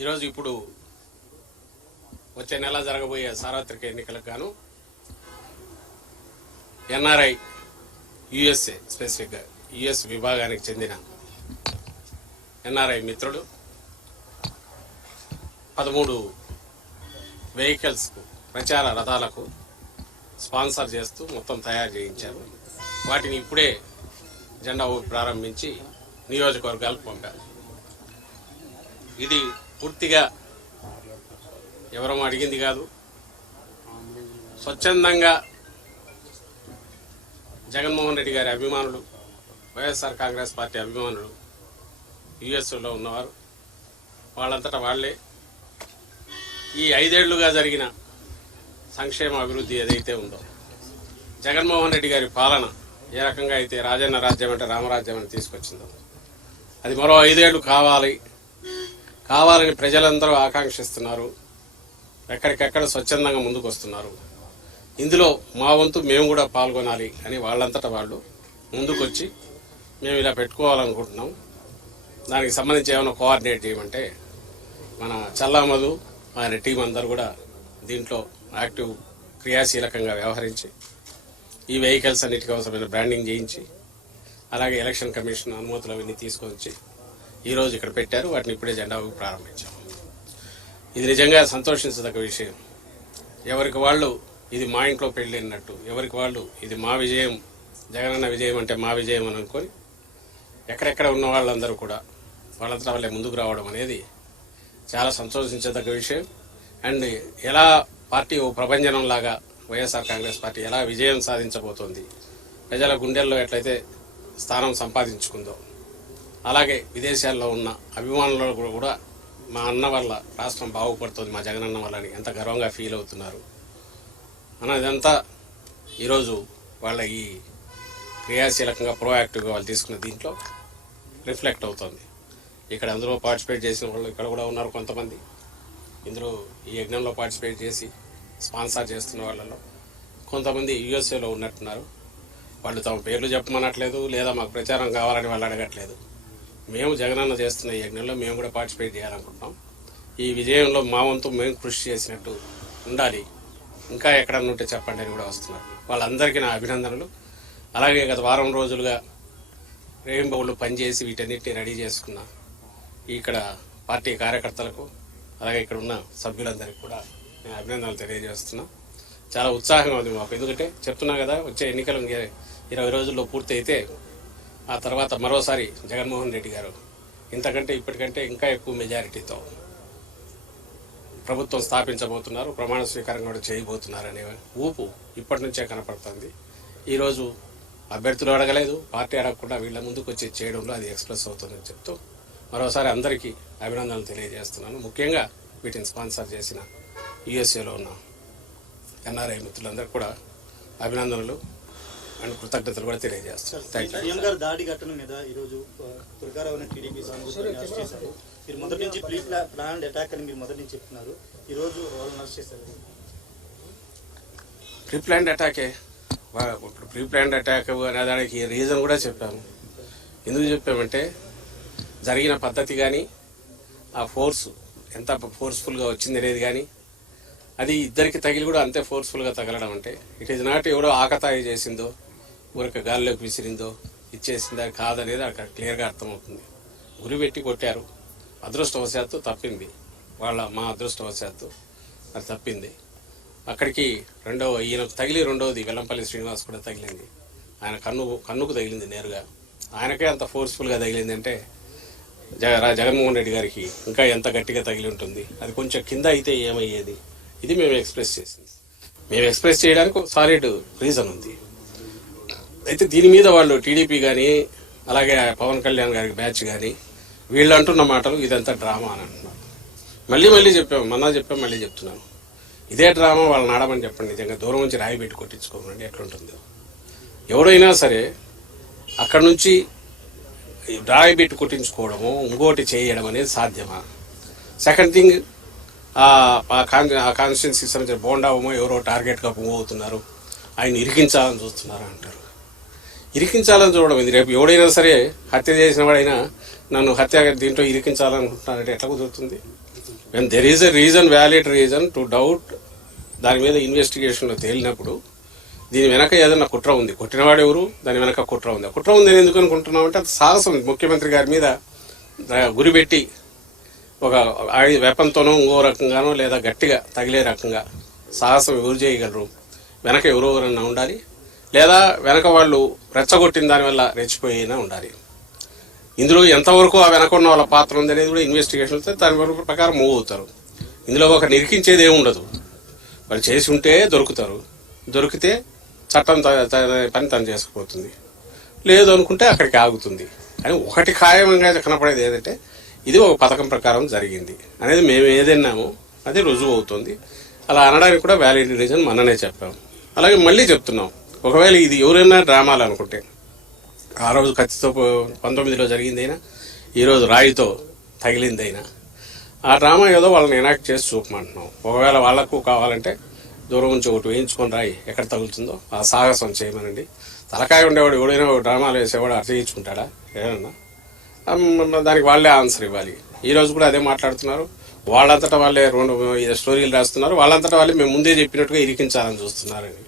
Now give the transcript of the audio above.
ఈరోజు ఇప్పుడు వచ్చే నెల జరగబోయే సార్వత్రిక ఎన్నికలకు గాను ఎన్ఆర్ఐ యుఎస్ఏ స్పెసిఫిక్గా యుఎస్ విభాగానికి చెందిన ఎన్ఆర్ఐ మిత్రులు 13 వెహికల్స్కు ప్రచార రథాలకు స్పాన్సర్ చేస్తూ మొత్తం తయారు చేయించారు. వాటిని ఇప్పుడే జెండా ఊపి ప్రారంభించి నియోజకవర్గాలకు పంపారు. ఇది పూర్తిగా ఎవరూ అడిగింది కాదు. స్వచ్ఛందంగా జగన్మోహన్ రెడ్డి గారి అభిమానులు, వైఎస్ఆర్ కాంగ్రెస్ పార్టీ అభిమానులు యుఎస్లో ఉన్నవారు వాళ్ళంతటా వాళ్లే ఈ 5 ఏళ్లుగా జరిగిన సంక్షేమ అభివృద్ధి ఏదైతే ఉందో, జగన్మోహన్ రెడ్డి గారి పాలన ఏ రకంగా అయితే రాజన్న రాజ్యం అంటే రామరాజ్యం అని తీసుకొచ్చిందో, అది మరో 5 ఏళ్లు కావాలని ప్రజలందరూ ఆకాంక్షిస్తున్నారు. ఎక్కడికెక్కడ స్వచ్ఛందంగా ముందుకు వస్తున్నారు. ఇందులో మా వంతు మేము కూడా పాల్గొనాలి అని వాళ్ళంతటా వాళ్ళు ముందుకొచ్చి మేము ఇలా పెట్టుకోవాలనుకుంటున్నాం, దానికి సంబంధించి ఏమైనా కోఆర్డినేట్ చేయమంటే మన చల్లామధు ఆయన టీం అందరూ కూడా దీంట్లో యాక్టివ్ క్రియాశీలకంగా వ్యవహరించి ఈ వెహికల్స్ అన్నిటికీ అవసరమైన బ్రాండింగ్ చేయించి అలాగే ఎలక్షన్ కమిషన్ అనుమతులు అవన్నీ తీసుకొచ్చి ఈరోజు ఇక్కడ పెట్టారు. వాటిని ఇప్పుడే జెండా ఊపి ప్రారంభించాం. ఇది నిజంగా సంతోషించదగ్గ విషయం. ఎవరికి వాళ్ళు ఇది మా ఇంట్లో పెళ్ళినట్టు, ఎవరికి వాళ్ళు ఇది మా విజయం, జగనన్న విజయం అంటే మా విజయం అని అనుకొని ఎక్కడెక్కడ ఉన్న వాళ్ళందరూ కూడా వాళ్ళంతా వాళ్ళే ముందుకు రావడం అనేది చాలా సంతోషించదగ్గ విషయం. అండ్ ఎలా పార్టీ ఓ ప్రభంజనంలాగా వైఎస్ఆర్ కాంగ్రెస్ పార్టీ ఎలా విజయం సాధించబోతోంది, ప్రజల గుండెల్లో ఎట్లయితే స్థానం సంపాదించుకుందో, అలాగే విదేశాల్లో ఉన్న అభిమానులు కూడా మా అన్న వల్ల రాష్ట్రం బాగుపడుతుంది, మా జగనన్న వల్ల అని ఎంత గర్వంగా ఫీల్ అవుతున్నారు అన్నదంతా ఈరోజు వాళ్ళ ఈ క్రియాశీలకంగా ప్రోయాక్టివ్గా వాళ్ళు తీసుకున్న దీంట్లో రిఫ్లెక్ట్ అవుతుంది. ఇక్కడ అందులో పార్టిసిపేట్ చేసిన వాళ్ళు ఇక్కడ కూడా ఉన్నారు కొంతమంది. ఇందులో ఈ యజ్ఞంలో పార్టిసిపేట్ చేసి స్పాన్సర్ చేస్తున్న వాళ్ళలో కొంతమంది యుఎస్ఏలో ఉన్నట్టున్నారు. వాళ్ళు తమ పేర్లు చెప్పమనట్లేదు, లేదా మాకు ప్రచారం కావాలని వాళ్ళు అడగట్లేదు. మేము జగనన్న చేస్తున్న ఈ యజ్ఞంలో మేము కూడా పార్టిసిపేట్ చేయాలనుకుంటున్నాం. ఈ విజయంలో మా వంతు మేము కృషి చేసినట్టు ఉండాలి, ఇంకా ఎక్కడన్నా ఉంటే చెప్పండి అని కూడా వస్తున్నారు. వాళ్ళందరికీ నా అభినందనలు. అలాగే గత వారం రోజులుగా రెయిన్బోలు పనిచేసి వీటన్నిటిని రెడీ చేసుకున్న ఇక్కడ పార్టీ కార్యకర్తలకు అలాగే ఇక్కడ ఉన్న సభ్యులందరికీ కూడా నేను అభినందనలు తెలియజేస్తున్నా. చాలా ఉత్సాహంగా ఉంది మాకు. ఎందుకంటే చెప్తున్నా కదా, వచ్చే ఎన్నికలు 20 రోజుల్లో పూర్తి అయితే ఆ తర్వాత మరోసారి జగన్మోహన్ రెడ్డి గారు ఇంతకంటే ఇప్పటికంటే ఇంకా ఎక్కువ మెజారిటీతో ప్రభుత్వం స్థాపించబోతున్నారు, ప్రమాణ స్వీకారం కూడా చేయబోతున్నారు అనే ఊపు ఇప్పటి నుంచే కనపడుతుంది. ఈరోజు అభ్యర్థులు అడగలేదు, పార్టీ అడగకుండా వీళ్ళ ముందుకు వచ్చి చేయడంలో అది ఎక్స్ప్రెస్ అవుతుందని చెప్తూ మరోసారి అందరికీ అభినందనలు తెలియజేస్తున్నాను. ముఖ్యంగా వీటిని స్పాన్సర్ చేసిన యుఎస్ఏలో ఉన్న ఎన్ఆర్ఐ మిత్రులందరికీ కూడా అభినందనలు అండ్ కృతజ్ఞతలు కూడా తెలియజేస్తున్నాను. సీఎం గారు దాడి ఘటన మీద ఈరోజు తుర్కారావు టీడీపీ అరెస్ట్ చేశారు. మీరు మొదటి నుంచి ప్రీ ప్లాన్డ్ అటాక్ అని మీరు మొదటి నుంచి చెప్తున్నారు. ఈరోజు వాళ్ళని అరెస్ట్ చేశారు. ప్రీ ప్లాన్డ్ అటాకే. ఇప్పుడు ప్రీ ప్లాన్డ్ అటాక్ అనేదానికి రీజన్ కూడా చెప్పాము. ఎందుకు చెప్పామంటే జరిగిన పద్ధతి కానీ ఆ ఫోర్స్ ఎంత ఫోర్స్ఫుల్గా వచ్చింది అనేది కానీ అది ఇద్దరికి తగిలి కూడా అంతే ఫోర్స్ఫుల్గా తగలడం అంటే ఇట్ ఈజ్ నాట్ ఎవడో ఆకతాయి చేసిందో ఊరికి గాల్లోకి విసిరిందో ఇచ్చేసిందా కాదనేది అక్కడ క్లియర్గా అర్థమవుతుంది. గురి పెట్టి కొట్టారు. అదృష్టవశాత్తు తప్పింది, మా అదృష్టవశాత్తు అది తప్పింది. అక్కడికి ఈయనకు తగిలి రెండవది వెల్లంపల్లి శ్రీనివాస్ కూడా తగిలింది. ఆయన కన్నుకు తగిలింది నేరుగా. ఆయనకే అంత ఫోర్స్ఫుల్గా తగిలింది అంటే జగన్మోహన్ రెడ్డి గారికి ఇంకా ఎంత గట్టిగా తగిలి ఉంటుంది. అది కొంచెం కింద అయితే ఏమయ్యేది, ఇది మేము ఎక్స్ప్రెస్ చేసింది. మేము ఎక్స్ప్రెస్ చేయడానికి ఒక సాలిడ్ రీజన్ ఉంది. అయితే దీని మీద వాళ్ళు టీడీపీ కానీ అలాగే పవన్ కళ్యాణ్ గారికి బ్యాచ్ కానీ వీళ్ళు అంటున్న మాటలు ఇదంతా డ్రామా అని అంటున్నారు. మళ్ళీ చెప్పాము, మళ్ళీ చెప్తున్నాను, ఇదే డ్రామా వాళ్ళని ఆడమని చెప్పండి. నిజంగా దూరం నుంచి రాయి పెట్టి కొట్టించుకోమండి ఎట్లుంటుందో. ఎవడైనా సరే అక్కడ నుంచి రాయి పెట్టి కొట్టించుకోవడము ఇంకోటి చేయడం అనేది సాధ్యమా? సెకండ్ థింగ్, ఆ కాన్స్టిట్యున్సీకి సంబంధించిన బోండామో ఎవరో టార్గెట్గా మూవ్ అవుతున్నారు, ఆయన ఇరికించాలని చూస్తున్నారు అంటారు. ఇరికించాలని చూడడం ఇది. రేపు ఎవడైనా సరే హత్య చేసిన వాడైనా నన్ను హత్య దీంట్లో ఇరికించాలనుకుంటున్నారంటే ఎట్లా కుదురుతుంది? When there is a reason, valid reason to doubt, దాని మీద ఇన్వెస్టిగేషన్లో తేలినప్పుడు దీని వెనక ఏదైనా కుట్ర ఉంది, కొట్టినవాడు ఎవరు, దాని వెనక కుట్ర ఉంది. కుట్ర ఉంది అని ఎందుకు అనుకుంటున్నామంటే అది సాహసం. ముఖ్యమంత్రి గారి మీద గురిపెట్టి ఒక వెపన్తోనో ఇంకో రకంగానో లేదా గట్టిగా తగిలే రకంగా సాహసం ఎవరు చేయగలరు? వెనక ఎవరెవరన్నా ఉండాలి, లేదా వెనక వాళ్ళు రెచ్చగొట్టిన దానివల్ల రెచ్చిపోయినా ఉండాలి. ఇందులో ఎంతవరకు ఆ వెనక ఉన్న వాళ్ళ పాత్ర ఉంది అనేది కూడా ఇన్వెస్టిగేషన్ దాని ప్రకారం మూవ్ అవుతారు. ఇందులో ఒక నిరికించేది ఏమి ఉండదు. వాళ్ళు చేసి ఉంటే దొరుకుతారు, దొరికితే చట్టం పని తను చేసుకుపోతుంది, లేదు అనుకుంటే అక్కడికి ఆగుతుంది. కానీ ఒకటి ఖాయంగా కనపడేది ఏదంటే ఇది ఒక పథకం ప్రకారం జరిగింది అనేది మేము ఏదన్నామో అది రుజువు అవుతుంది. అలా అనడానికి కూడా వ్యాలిడ్ రీజన్ మననే చెప్పాం. అలాగే మళ్ళీ చెప్తున్నాం, ఒకవేళ ఇది ఎవరైనా డ్రామాలు అనుకుంటే, ఆ రోజు కత్తితో 19లో జరిగిందైనా, ఈరోజు రాయితో తగిలిందైనా, ఆ డ్రామా ఏదో వాళ్ళని ఎనాక్ట్ చేసి చూపమంటున్నాం. ఒకవేళ వాళ్లకు కావాలంటే దూరం నుంచి ఒకటి వేయించుకొని రాయి ఎక్కడ తగులుతుందో ఆ సాహసం చేయమనండి. తలకాయ ఉండేవాడు ఎవడైనా డ్రామాలు వేసేవాడు అర్థం చేయించుకుంటాడా? ఏమన్నా దానికి వాళ్ళే ఆన్సర్ ఇవ్వాలి. ఈ రోజు కూడా అదే మాట్లాడుతున్నారు. వాళ్ళంతటా వాళ్ళే 2 స్టోరీలు రాస్తున్నారు. వాళ్ళంతటా వాళ్ళే మేము ముందే చెప్పినట్టుగా ఇరికించాలని చూస్తున్నారని.